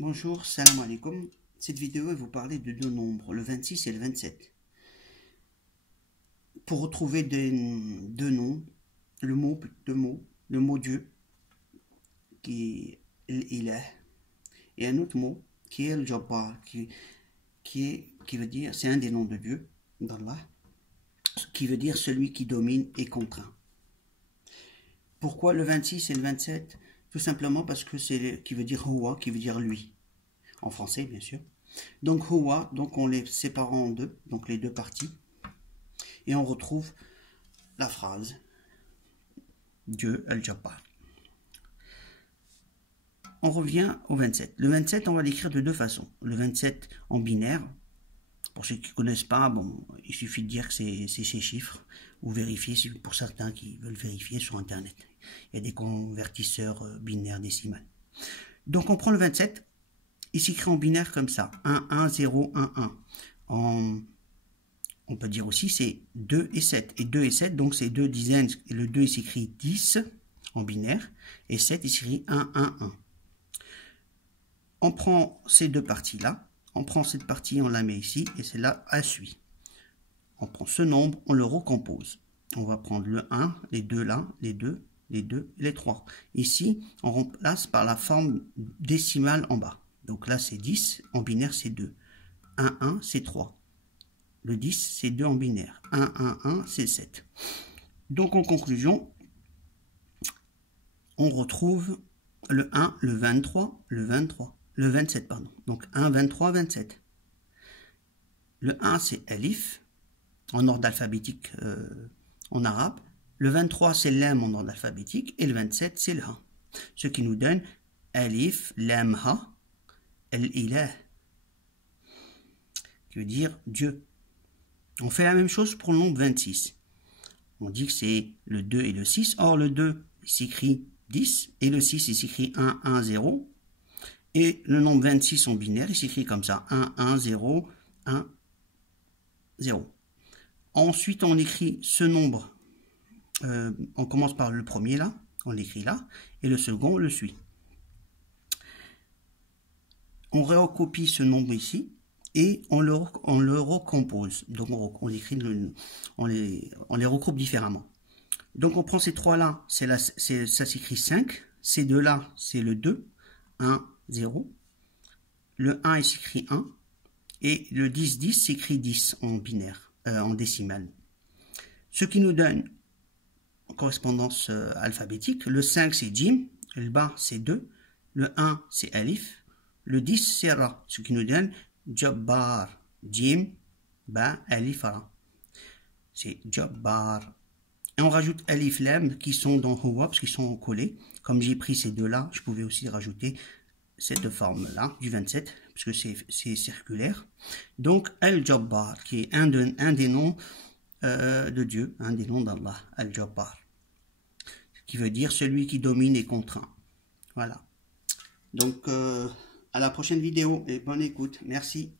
Bonjour, salam alaikum. Cette vidéo va vous parler de deux nombres, le 26 et le 27. Pour retrouver deux noms, le mot Dieu, qui est Ilah, et un autre mot qui est le Jabbar, qui veut dire, c'est un des noms de Dieu, d'Allah, qui veut dire celui qui domine et contraint. Pourquoi le 26 et le 27? Tout simplement parce que c'est qui veut dire Huwa, qui veut dire lui, en français bien sûr. Donc Huwa, donc on les sépare en deux, donc les deux parties, et on retrouve la phrase Dieu Al-Jabbar. On revient au 27. Le 27, on va l'écrire de deux façons. Le 27 en binaire. Pour ceux qui ne connaissent pas, bon, il suffit de dire que c'est ces chiffres, ou vérifier pour certains qui veulent vérifier sur Internet. Il y a des convertisseurs binaires décimales. Donc on prend le 27, il s'écrit en binaire comme ça, 1, 1, 0, 1, 1. On peut dire aussi c'est 2 et 7. Et 2 et 7, donc c'est 2 dizaines. Et le 2 il s'écrit 10 en binaire, et 7 il s'écrit 1, 1, 1. On prend ces deux parties-là, on prend cette partie, on la met ici, et celle-là, elle suit. On prend ce nombre, on le recompose. On va prendre le 1, les deux là, les 2, les 3. Ici, on remplace par la forme décimale en bas. Donc là, c'est 10, en binaire, c'est 2. 1, 1, c'est 3. Le 10, c'est 2 en binaire. 1, 1, 1, c'est 7. Donc, en conclusion, on retrouve le 1, le 23, le 23. Le 27, pardon. Donc 1, 23, 27. Le 1, c'est Alif, en ordre alphabétique en arabe. Le 23, c'est Lam en ordre alphabétique. Et le 27, c'est le Ha. Ce qui nous donne Alif, Lam, Ha, Al-Ilah, qui veut dire Dieu. On fait la même chose pour le nombre 26. On dit que c'est le 2 et le 6. Or, le 2, il s'écrit 10. Et le 6, il s'écrit 1, 1, 0. Et le nombre 26 en binaire, il s'écrit comme ça, 1, 1, 0, 1, 0. Ensuite, on écrit ce nombre, on commence par le premier là, on l'écrit là, et le second, on le suit. On recopie ce nombre ici, et on le recompose. Donc, on les regroupe différemment. Donc, on prend ces trois-là, ça s'écrit 5, ces deux-là, c'est le 2, 1, 0. Le 1, il s'écrit 1. Et le 10, 10 s'écrit 10 en binaire, en décimale. Ce qui nous donne en correspondance alphabétique. Le 5, c'est Jim. Le bas, c'est 2. Le 1, c'est Alif. Le 10, c'est Ra. Ce qui nous donne Jabbar. Jim, Ba, Alif, Ra. C'est Jabbar. Et on rajoute Alif, Lam qui sont dans Huwa, parce qu'ils sont collés. Comme j'ai pris ces deux-là, je pouvais aussi rajouter cette forme-là, du 27, parce que c'est circulaire. Donc, Al-Jabbar, qui est un des noms de Dieu, un des noms d'Allah, Al-Jabbar, qui veut dire celui qui domine et contraint. Voilà. Donc, à la prochaine vidéo, et bonne écoute. Merci.